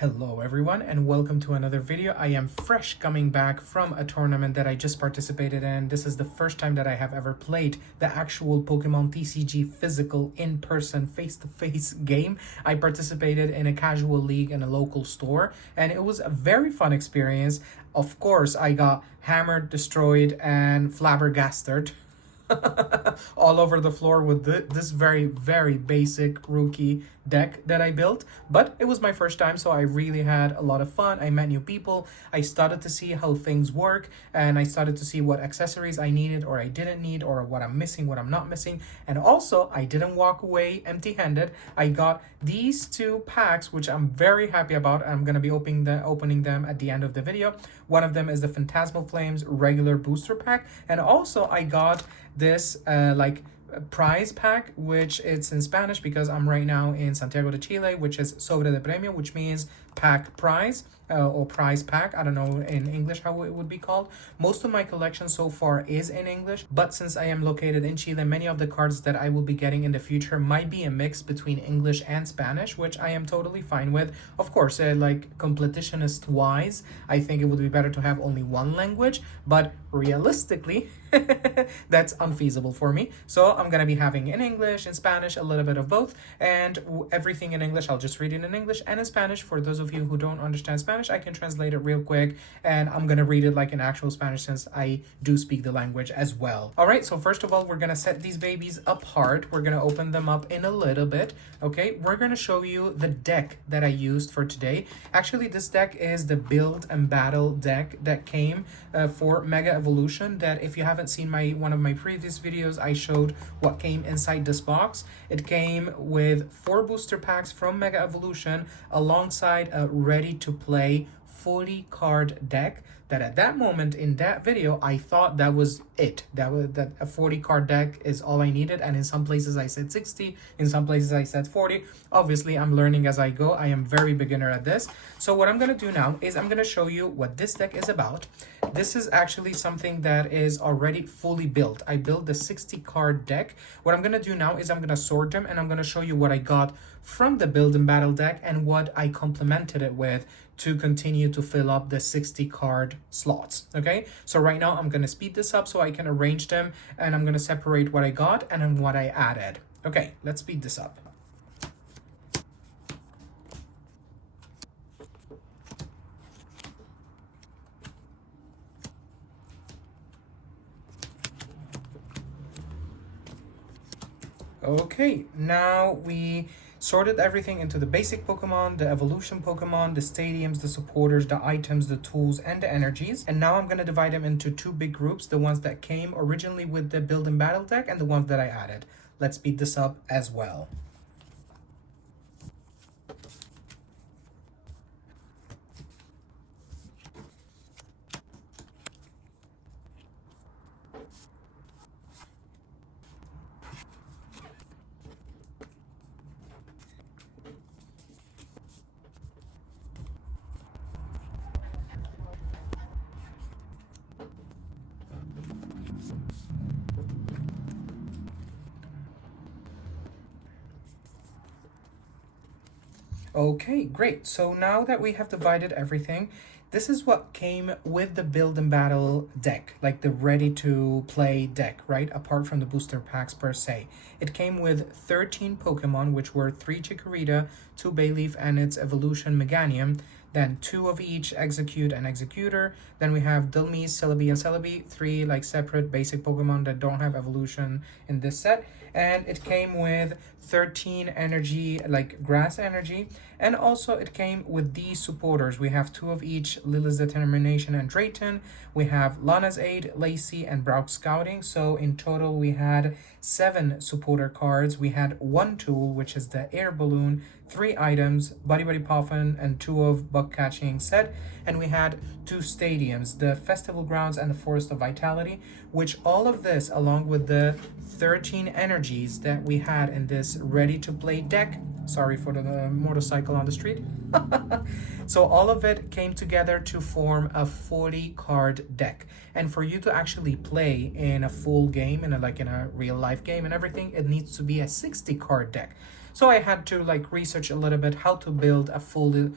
Hello everyone and welcome to another video. I am fresh coming back from a tournament that I just participated in. This is the first time that I have ever played the actual Pokemon TCG physical in-person face-to-face game. I participated in a casual league in a local store and it was a very fun experience. Of course, I got hammered, destroyed, and flabbergasted all over the floor with this very basic rookie deck that I built, but it was my first time, so I really had a lot of fun. I met new people, I started to see how things work, and I started to see what accessories I needed or I didn't need, or what I'm missing, what I'm not missing. And also, I didn't walk away empty-handed. I got these two packs, which I'm very happy about. I'm gonna be opening them at the end of the video. One of them is the Phantasmal Flames regular booster pack, and also I got this prize pack, which it's in Spanish because I'm right now in Santiago de Chile, which is sobre de premio, which means pack prize, or prize pack. I don't know in English how it would be called. Most of my collection so far is in English, but since I am located in Chile, many of the cards that I will be getting in the future might be a mix between English and Spanish, which I am totally fine with. Of course, like competitionist wise, I think it would be better to have only one language, but realistically that's unfeasible for me. So I'm gonna be having in English, in Spanish, a little bit of both, and everything in English. I'll just read it in English and in Spanish. For those of you who don't understand Spanish, I can translate it real quick, and I'm gonna read it like in actual Spanish since I do speak the language as well. All right, so first of all, we're gonna set these babies apart. We're gonna open them up in a little bit. Okay, we're gonna show you the deck that I used for today. Actually, this deck is the Build and Battle deck that came for Mega Evolution. That if you haven't seen one of my previous videos, I showed what came inside this box. It came with 4 booster packs from Mega Evolution alongside a ready-to-play 40 card deck that at that moment in that video I thought that was it, that a 40 card deck is all I needed, and in some places I said 60, in some places I said 40. Obviously I'm learning as I go. I am very beginner at this. So what I'm gonna do now is I'm gonna show you what this deck is about. This is actually something that is already fully built. I built the 60 card deck. What I'm gonna do now is I'm gonna sort them, and I'm gonna show you what I got from the Build and Battle deck and what I complemented it with to continue to fill up the 60 card slots. Okay, so right now I'm gonna speed this up so I can arrange them, and I'm gonna separate what I got and then what I added. Okay, let's speed this up. Okay, now we sorted everything into the basic Pokemon, the evolution Pokemon, the stadiums, the supporters, the items, the tools, and the energies. And now I'm going to divide them into 2 big groups, the ones that came originally with the Build and Battle deck and the ones that I added. Let's speed this up as well. Okay, great. So now that we have divided everything, this is what came with the Build and Battle deck, like the ready-to-play deck, right? Apart from the booster packs per se. It came with 13 Pokemon, which were 3 Chikorita, 2 Bayleaf, and its evolution Meganium. Then 2 of each Execute and Executor. Then we have Dulmise, Celebi, and Celebi, 3 like separate basic Pokemon that don't have evolution in this set. And it came with 13 energy, like grass energy. And also it came with these supporters. We have 2 of each, Lilith's Determination and Drayton. We have Lana's Aid, Lacey, and Brock Scouting. So in total we had 7 supporter cards. We had 1 tool, which is the Air Balloon, 3 items, Buddy Buddy Puffin, and 2 of Bug Catching set. And we had 2 stadiums, the Festival Grounds and the Forest of Vitality, which all of this, along with the 13 energies that we had in this ready-to-play deck, sorry for the motorcycle on the street, so all of it came together to form a 40 card deck. And for you to actually play in a full game, in a real life game and everything, it needs to be a 60 card deck. So I had to like research a little bit how to build a full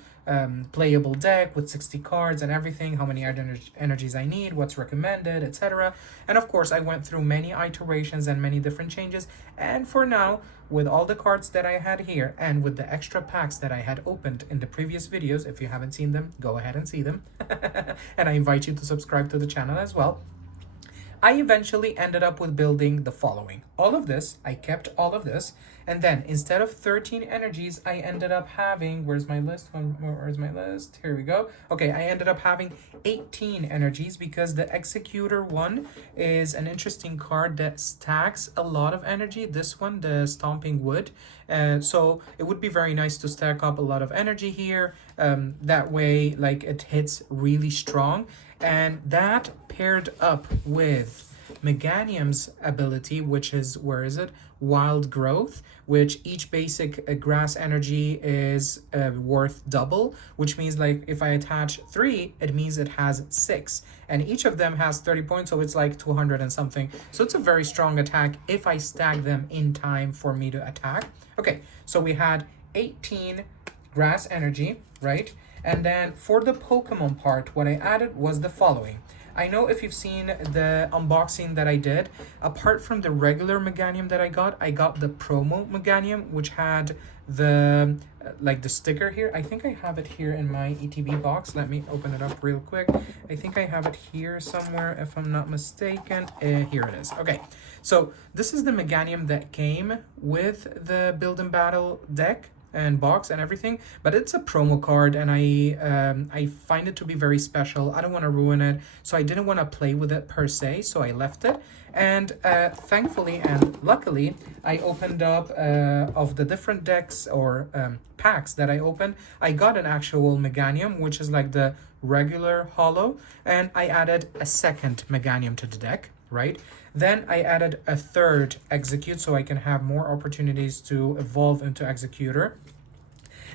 playable deck with 60 cards and everything, how many energies I need, what's recommended, etc. And of course, I went through many iterations and many different changes. And for now, with all the cards that I had here and with the extra packs that I had opened in the previous videos, if you haven't seen them, go ahead and see them. And I invite you to subscribe to the channel as well. I eventually ended up with building the following. All of this, I kept all of this, and then instead of 13 energies, I ended up having, where's my list? Where's my list? Here we go. Okay, I ended up having 18 energies because the Executor one is an interesting card that stacks a lot of energy. This one, the Stomping Wood. So it would be very nice to stack up a lot of energy here. That way, like, it hits really strong. And that paired up with Meganium's ability, which is, where is it? Wild Growth, which each basic grass energy is worth double, which means like if I attach 3, it means it has 6. And each of them has 30 points, so it's like 200 and something. So it's a very strong attack if I stack them in time for me to attack. Okay, so we had 18 grass energy, right? And then for the Pokemon part, what I added was the following. I know if you've seen the unboxing that I did, apart from the regular Meganium that I got the promo Meganium, which had the like the sticker here. I think I have it here in my ETB box. Let me open it up real quick. I think I have it here somewhere, if I'm not mistaken. Here it is. Okay, so this is the Meganium that came with the Build and Battle deck and box and everything, but it's a promo card, and I find it to be very special. I don't want to ruin it, so I didn't want to play with it per se, so I left it. And thankfully and luckily, I opened up of the different decks or packs that I opened, I got an actual Meganium, which is like the regular holo, and I added a second Meganium to the deck, right? Then I added a third Execute so I can have more opportunities to evolve into Executor.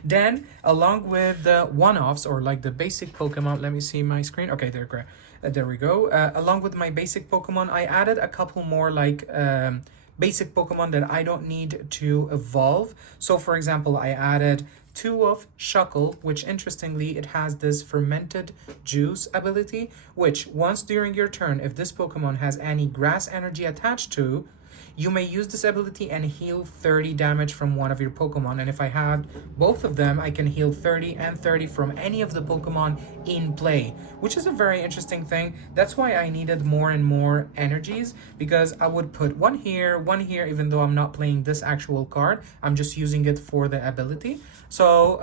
Then, along with the one-offs or like the basic Pokemon, let me see my screen. Okay, there we go. Along with my basic Pokemon, I added a couple more like basic Pokemon that I don't need to evolve. So for example, I added 2 of Shuckle, which interestingly, it has this fermented juice ability, which once during your turn, if this Pokemon has any grass energy attached to, you may use this ability and heal 30 damage from one of your Pokemon. And if I had both of them, I can heal 30 and 30 from any of the Pokemon in play, which is a very interesting thing. That's why I needed more and more energies, because I would put one here, even though I'm not playing this actual card. I'm just using it for the ability. So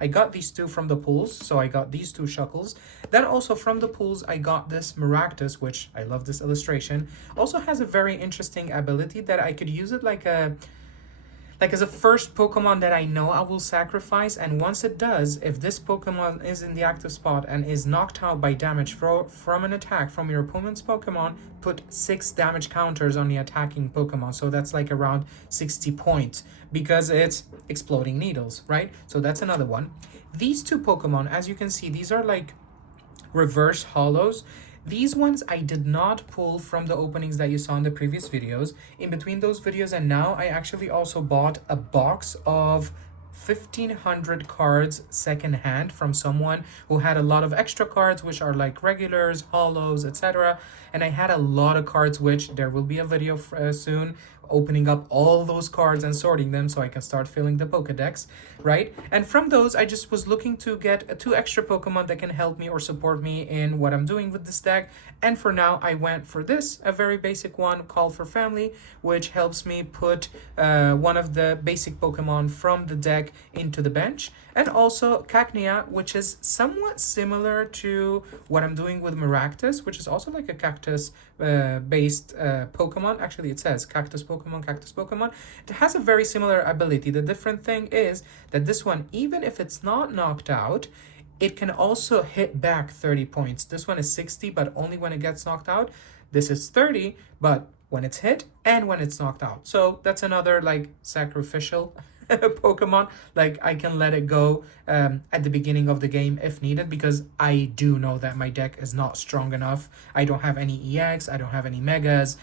I got these 2 from the pools. So I got these 2 Shuckles. Then also from the pools, I got this Maractus, which I love this illustration. Also has a very interesting ability that I could use it like as a first Pokemon that I know I will sacrifice, and once it does, if this Pokemon is in the active spot and is knocked out by damage from an attack from your opponent's Pokemon, put 6 damage counters on the attacking Pokemon. So that's like around 60 points because it's Exploding Needles, right? So that's another one. These 2 Pokemon, as you can see, these are like reverse holos. These ones I did not pull from the openings that you saw in the previous videos. In between those videos and now, I actually also bought a box of 1,500 cards secondhand from someone who had a lot of extra cards, which are like regulars, holos, etc. And I had a lot of cards, which there will be a video soon opening up all those cards and sorting them so I can start filling the Pokédex, right? And from those, I just was looking to get 2 extra Pokemon that can help me or support me in what I'm doing with this deck. And for now, I went for this, a very basic one, Call for Family, which helps me put one of the basic Pokemon from the deck into the bench. And also Cacnea, which is somewhat similar to what I'm doing with Maractus, which is also like a cactus based Pokemon. Actually, it says cactus Pokemon. It has a very similar ability. The different thing is that this one, even if it's not knocked out, it can also hit back 30 points. This one is 60, but only when it gets knocked out. This is 30, but when it's hit and when it's knocked out. So that's another like sacrificial Pokemon. Like, I can let it go at the beginning of the game if needed, because I do know that my deck is not strong enough. I don't have any EX, I don't have any Megas.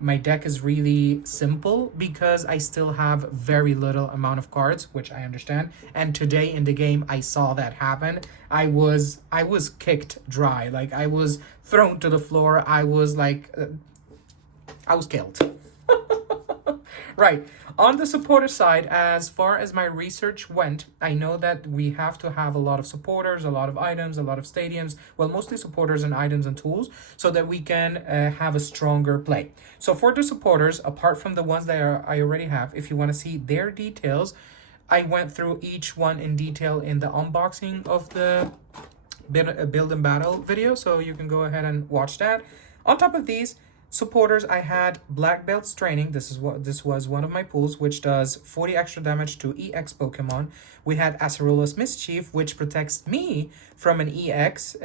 My deck is really simple because I still have very little amount of cards, which I understand. And today in the game, I saw that happen. I was kicked dry. Like, I was thrown to the floor. I was like, I was killed. Right. On the supporter side, as far as my research went, I know that we have to have a lot of supporters, a lot of items, a lot of stadiums, well, mostly supporters and items and tools, so that we can have a stronger play. So for the supporters, apart from the ones that I already have, if you want to see their details, I went through each one in detail in the unboxing of the build and battle video, so you can go ahead and watch that. On top of these supporters, I had Black Belt's Training. This was one of my pools, which does 40 extra damage to EX Pokemon. We had Acerola's Mischief, which protects me from an EX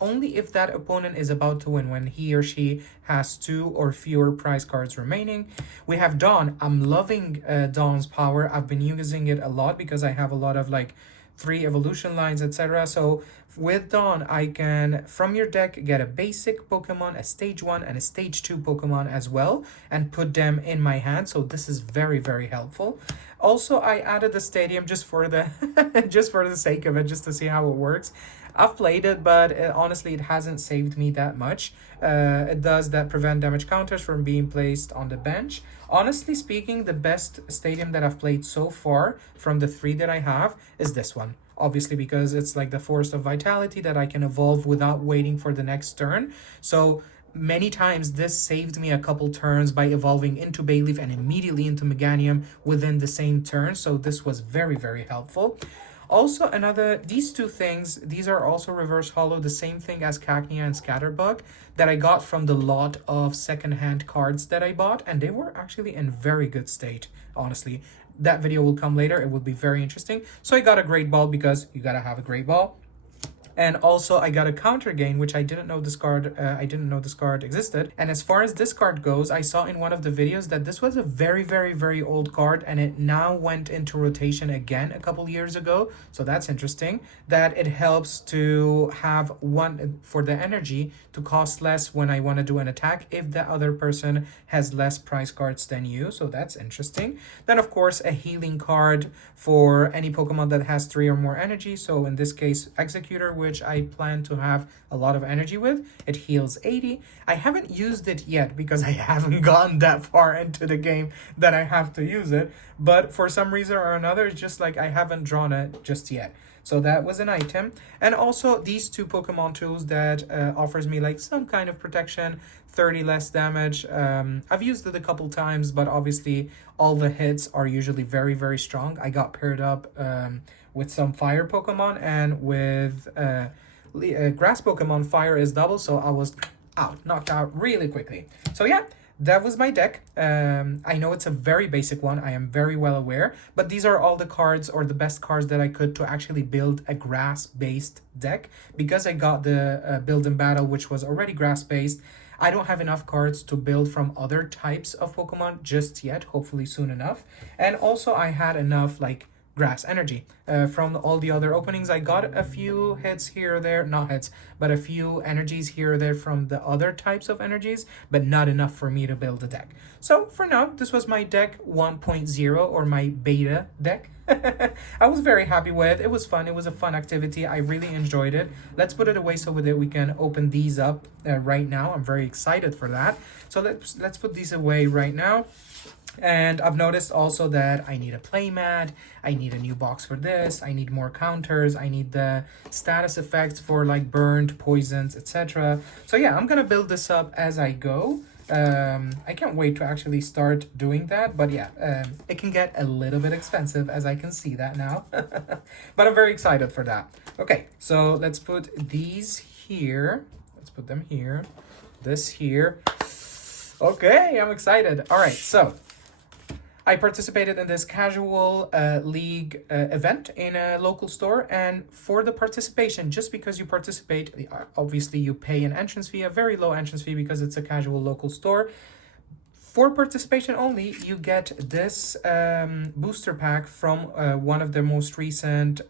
only if that opponent is about to win, when he or she has 2 or fewer prize cards remaining. We have Dawn. I'm loving Dawn's power. I've been using it a lot because I have a lot of like 3 evolution lines, etc. So with Dawn, I can, from your deck, get a basic Pokemon, a stage 1 and a stage 2 Pokemon as well, and put them in my hand. So this is very, very helpful. Also, I added the stadium just for the just for the sake of it, just to see how it works. I've played it, but honestly, it hasn't saved me that much. It does that prevent damage counters from being placed on the bench. Honestly speaking, the best stadium that I've played so far from the 3 that I have is this one. Obviously, because it's like the Forest of Vitality that I can evolve without waiting for the next turn. So many times this saved me a couple turns by evolving into Bayleaf and immediately into Meganium within the same turn. So this was very, very helpful. Also, these 2 things, these are also reverse holo, the same thing as Cacnea and Scatterbug, that I got from the lot of secondhand cards that I bought, and they were actually in very good state, honestly. That video will come later. It will be very interesting. So I got a Great Ball, because you gotta have a Great Ball. And also I got a Counter Gain, which I didn't know this card existed. And as far as this card goes, I saw in one of the videos that this was a very, very, very old card, and it now went into rotation again a couple years ago. So that's interesting, that it helps to have one for the energy to cost less when I want to do an attack if the other person has less prize cards than you. So that's interesting. Then of course a healing card for any Pokemon that has 3 or more energy. So in this case, Executor, which I plan to have a lot of energy with. It heals 80. I haven't used it yet because I haven't gone that far into the game that I have to use it. But for some reason or another, it's just like I haven't drawn it just yet. So that was an item. And also these 2 Pokemon tools that offers me like some kind of protection, 30 less damage. I've used it a couple times, but obviously all the hits are usually very, very strong. I got paired up with some fire Pokemon, and with grass Pokemon, fire is double, so I was knocked out really quickly. So yeah, that was my deck. I know it's a very basic one, I am very well aware, but these are all the cards, or the best cards that I could to actually build a grass-based deck. Because I got the build and battle, which was already grass-based, I don't have enough cards to build from other types of Pokemon just yet, hopefully soon enough. And also I had enough like grass energy from all the other openings. I got a few hits here or there, not hits, but a few energies here or there from the other types of energies, but not enough for me to build a deck. So for now, this was my deck 1.0, or my beta deck. I was very happy with it. It was fun. It was a fun activity. I really enjoyed it. Let's put it away so that we can open these up right now. I'm very excited for that. So let's put these away right now. And I've noticed also that I need a playmat, I need a new box for this, I need more counters, I need the status effects for like burned, poisons, etc. So yeah, I'm gonna build this up as I go. I can't wait to actually start doing that, but yeah, it can get a little bit expensive, as I can see that now. But I'm very excited for that. Okay, so let's put these here. Let's put them here. This here. Okay, I'm excited. All right, so I participated in this casual league event in a local store, and for the participation, just because you participate, obviously you pay an entrance fee, a very low entrance fee because it's a casual local store. For participation only, you get this booster pack from one of the most recent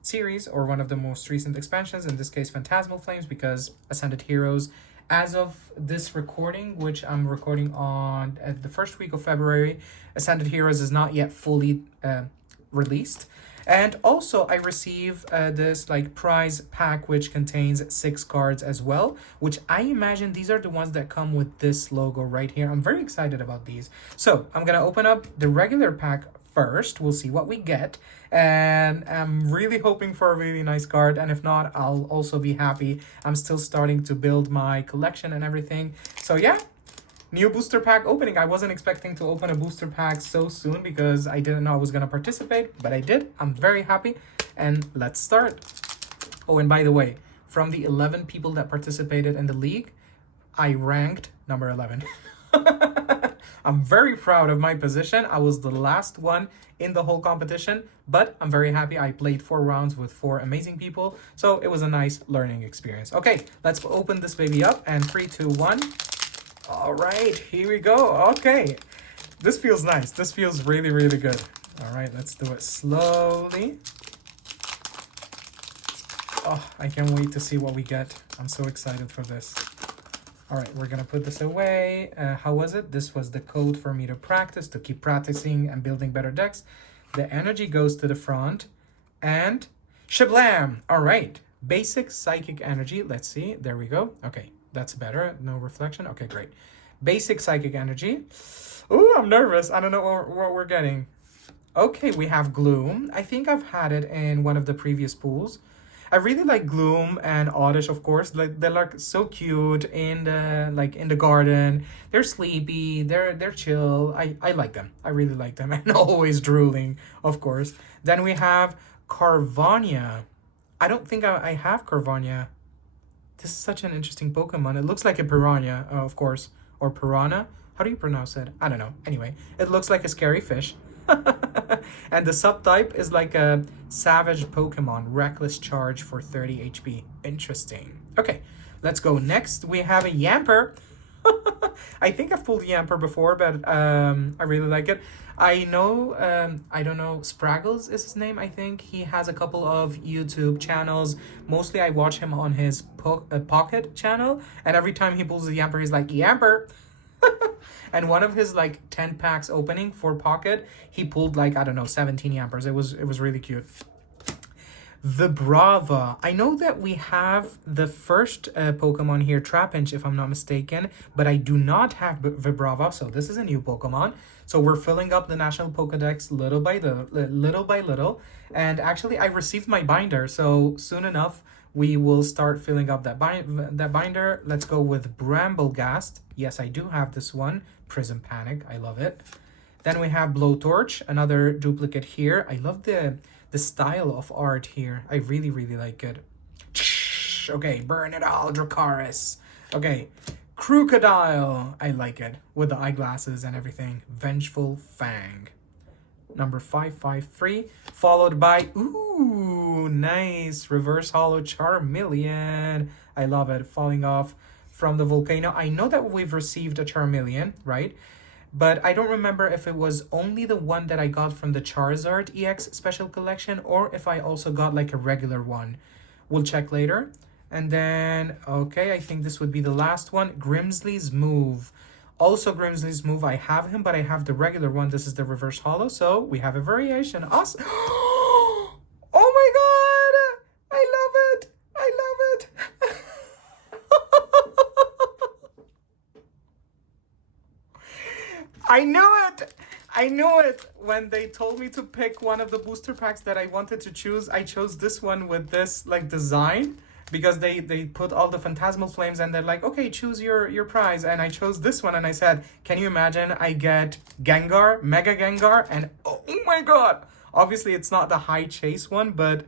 series, or one of the most recent expansions, in this case Phantasmal Flames, because Ascended Heroes, as of this recording, which I'm recording on the first week of February, Ascended Heroes is not yet fully released. And also I receive this like prize pack, which contains 6 cards as well, which I imagine these are the ones that come with this logo right here. I'm very excited about these. So I'm gonna open up the regular pack first. We'll see what we get, and I'm really hoping for a really nice card, and if not, I'll also be happy. I'm still starting to build my collection and everything. So yeah, new booster pack opening. I wasn't expecting to open a booster pack so soon because I didn't know I was going to participate, but I did. I'm very happy, and let's start. Oh, and by the way, from the 11 people that participated in the league, I ranked number 11. I'm very proud of my position. I was the last one in the whole competition, but I'm very happy. I played 4 rounds with 4 amazing people, so it was a nice learning experience. Okay, let's open this baby up, and 3, 2, 1. All right, here we go. Okay, this feels nice. This feels really, really good. All right, let's do it slowly. Oh, I can't wait to see what we get. I'm so excited for this. All right, we're gonna put this away. How was it? This was the code for me to practice, to keep practicing and building better decks. The energy goes to the front, and shablam! All right, basic psychic energy. Let's see, there we go. Okay, that's better, no reflection. Okay, great. Basic psychic energy. Oh, I'm nervous. I don't know what we're getting. Okay, we have Gloom. I think I've had it in one of the previous pools. I really like Gloom and Oddish, of course. Like, they're like so cute in the garden. They're sleepy. They're chill. I like them. I really like them. And always drooling, of course. Then we have Carvania. I don't think I have Carvania. This is such an interesting Pokemon. It looks like a piranha, of course, or piranha. How do you pronounce it? I don't know. Anyway, it looks like a scary fish. And the subtype is like a savage Pokemon, reckless charge for 30 HP. Interesting. Okay, let's go. Next, we have a Yamper. I think I've pulled Yamper before, but I really like it. I know, I don't know, Spraggles is his name, I think. He has a couple of YouTube channels. Mostly I watch him on his Pocket channel, and every time he pulls a Yamper, he's like, Yamper! And one of his like 10 packs opening for Pocket, he pulled like, I don't know, 17 Yampers. It was really cute. Vibrava. I know that we have the first Pokemon here, Trapinch, if I'm not mistaken, but I do not have Vibrava, so this is a new Pokemon. So we're filling up the National Pokédex little by little. And actually, I received my binder, so soon enough, we will start filling up that binder. Let's go with Bramblegast. Yes, I do have this one. Prism Panic. I love it. Then we have Blowtorch, another duplicate here. I love the style of art here. I really, really like it. Okay, burn it all, Dracaris. Okay, Crocodile. I like it, with the eyeglasses and everything. Vengeful Fang. Number 553, followed by, ooh, nice, Reverse Hollow Charmeleon. I love it, falling off from the volcano. I know that we've received a Charmeleon, right? But I don't remember if it was only the one that I got from the Charizard EX Special Collection, or if I also got like a regular one. We'll check later. And then, okay, I think this would be the last one, Grimsley's Move. Also, Grimsley's Move, I have him, but I have the regular one. This is the Reverse Hollow, so we have a variation. Awesome. Oh my god! I love it! I love it! I knew it! I knew it! When they told me to pick one of the booster packs that I wanted to choose, I chose this one with this like design. Because they put all the Phantasmal Flames and they're like, okay, choose your prize. And I chose this one and I said, can you imagine I get Gengar, Mega Gengar, and oh my god! Obviously it's not the high chase one, but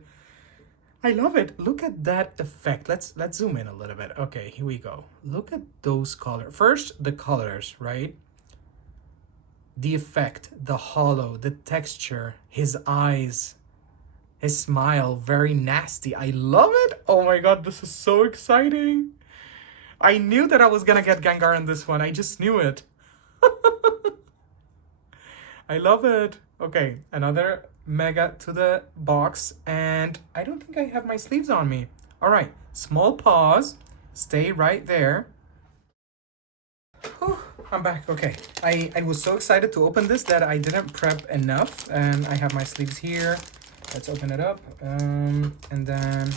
I love it. Look at that effect. Let's zoom in a little bit. Okay, here we go. Look at those colors. First, the colors, right? The effect, the hollow, the texture, his eyes. His smile, very nasty. I love it. Oh my god, this is so exciting. I knew that I was gonna get Gengar in this one. I just knew it. I love it. Okay, another mega to the box, and I don't think I have my sleeves on me. All right, small pause. Stay right there. Whew, I'm back. Okay, I was so excited to open this that I didn't prep enough, and I have my sleeves here. Let's open it up, and then.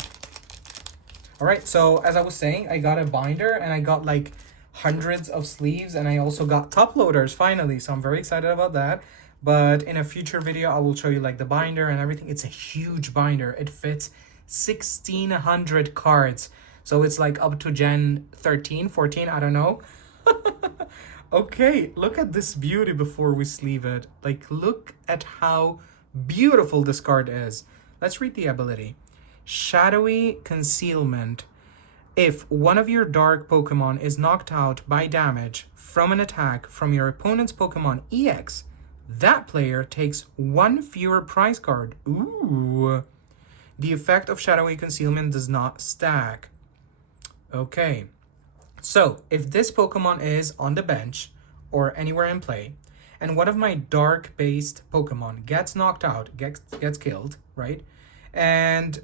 All right, so as I was saying, I got a binder and I got like hundreds of sleeves, and I also got top loaders finally, so I'm very excited about that. But in a future video, I will show you like the binder and everything. It's a huge binder. It fits 1,600 cards. So it's like up to Gen 13, 14, I don't know. Okay, look at this beauty before we sleeve it. Like, look at how beautiful this card is. Let's read the ability. Shadowy Concealment. If one of your dark Pokemon is knocked out by damage from an attack from your opponent's Pokemon EX, that player takes one fewer prize card. Ooh. The effect of Shadowy Concealment does not stack. Okay. So, if this Pokemon is on the bench or anywhere in play, and one of my dark-based Pokemon gets knocked out, gets killed, right? And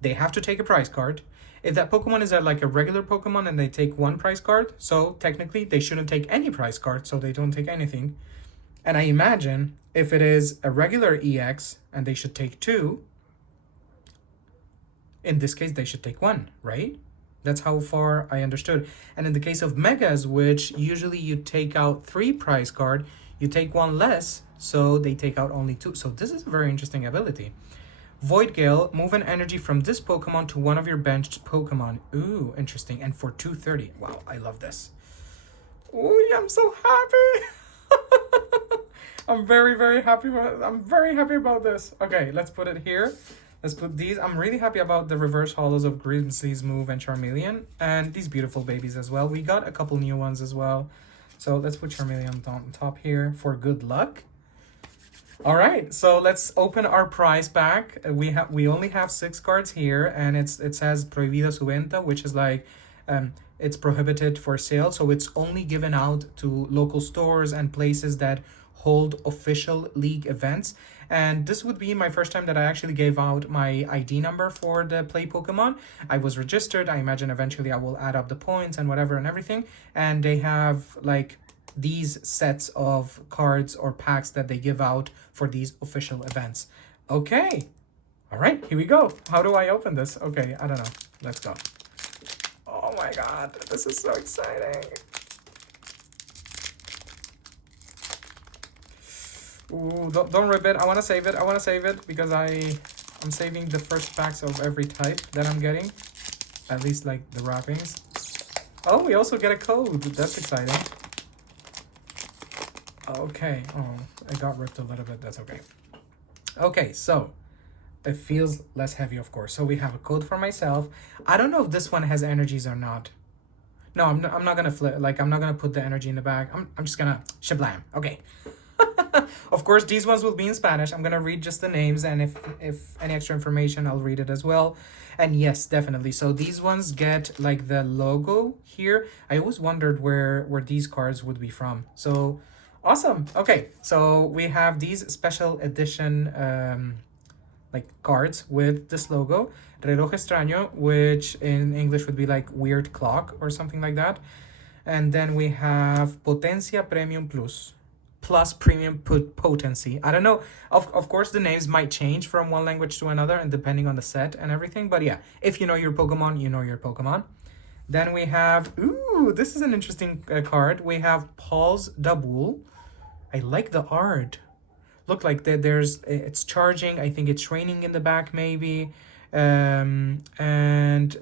they have to take a prize card. If that Pokemon is like a regular Pokemon and they take one prize card, so technically they shouldn't take any prize card, so they don't take anything. And I imagine if it is a regular EX and they should take two, in this case they should take one, right? That's how far I understood. And in the case of Megas, which usually you take out 3 prize card, you take one less, so they take out only 2. So this is a very interesting ability. Void Gale, move an energy from this Pokemon to one of your benched Pokemon. Ooh, interesting. And for 230. Wow, I love this. Ooh, I'm so happy. I'm very, very happy. I'm very happy about this. Okay, let's put it here. Let's put these. I'm really happy about the reverse hollows of Grimsley's Move and Charmeleon. And these beautiful babies as well. We got a couple new ones as well. So let's put Charmeleon on top here for good luck. All right, so let's open our prize pack. We only have 6 cards here, and it says prohibida su venta, which is like it's prohibited for sale. So it's only given out to local stores and places that hold official league events. And this would be my first time that I actually gave out my ID number for the Play Pokemon. I was registered. I imagine eventually I will add up the points and whatever and everything. And they have like these sets of cards or packs that they give out for these official events. Okay. All right, here we go. How do I open this? Okay, I don't know. Let's go. Oh my God, this is so exciting. Ooh, don't rip it. I want to save it. I want to save it because I'm saving the first packs of every type that I'm getting. At least like the wrappings. Oh, we also get a code. That's exciting. Okay. Oh, it got ripped a little bit. That's okay. Okay, so it feels less heavy, of course. So we have a code for myself. I don't know if this one has energies or not. No, I'm not gonna flip. Like, I'm not gonna put the energy in the bag. I'm just gonna shablam. Okay. Of course, these ones will be in Spanish. I'm gonna read just the names, and if any extra information, I'll read it as well. And yes, definitely. So these ones get like the logo here. I always wondered where these cards would be from. So awesome. Okay, so we have these special edition like cards with this logo. Reloj Extraño, which in English would be like weird clock or something like that. And then we have Potencia Premium plus Premium Potency. I don't know. Of course, the names might change from one language to another and depending on the set and everything. But yeah, if you know your Pokemon, you know your Pokemon. Then we have, ooh, this is an interesting card. We have Paul's Daboul. I like the art. Look like it's charging. I think it's raining in the back maybe. And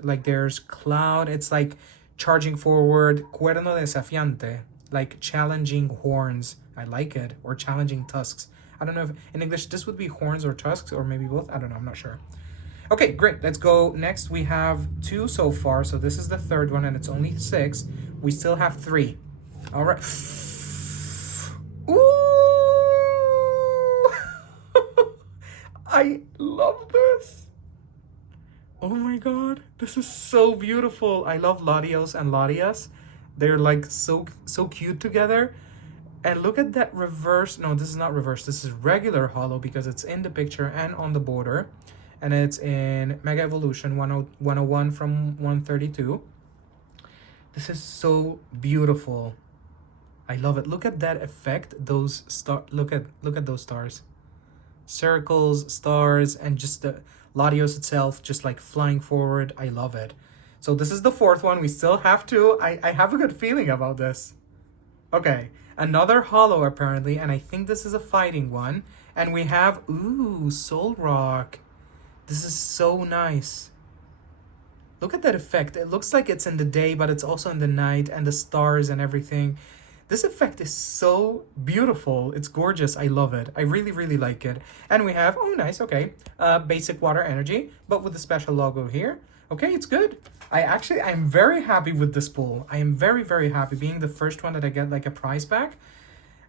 like there's cloud. It's like charging forward. Cuerno desafiante. Like challenging horns. I like it. Or challenging tusks. I don't know if in English this would be horns or tusks or maybe both. I don't know. I'm not sure. Okay, great. Let's go. Next, we have 2 so far. So this is the 3rd one and it's only 6. We still have 3. All right. Ooh! I love this. Oh my God. This is so beautiful. I love Latios and Latias. They're like so cute together. And look at that reverse. No, this is not reverse. This is regular holo because it's in the picture and on the border. And it's in Mega Evolution 101 from 132. This is so beautiful. I love it. Look at that effect. Those look at those stars. Circles, stars, and just the Latios itself just like flying forward. I love it. So this is the fourth one. We still have to. I have a good feeling about this. Okay, another holo apparently, and I think this is a fighting one. And we have, ooh, Soul Rock. This is so nice. Look at that effect. It looks like it's in the day, but it's also in the night, and the stars and everything. This effect is so beautiful. It's gorgeous. I love it. I really, really like it. And we have, oh, nice, okay, basic water energy, but with the special logo here. Okay, it's good. I'm very happy with this pull. I am very, very happy being the first one that I get like a prize back.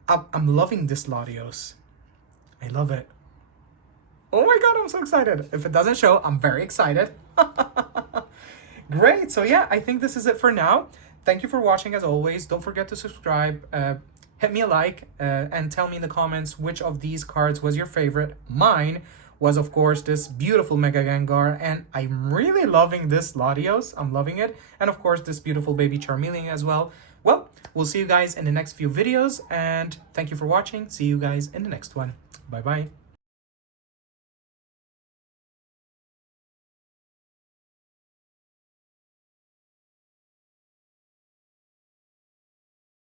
I'm loving this Latios. I love it. Oh my God, I'm so excited. If it doesn't show, I'm very excited. Great. So yeah, I think this is it for now. Thank you for watching as always. Don't forget to subscribe. Hit me a like and tell me in the comments which of these cards was your favorite. Mine was, of course, this beautiful Mega Gengar, and I'm really loving this Latios. I'm loving it. And, of course, this beautiful baby Charmeleon as well. Well, we'll see you guys in the next few videos, and thank you for watching. See you guys in the next one. Bye-bye.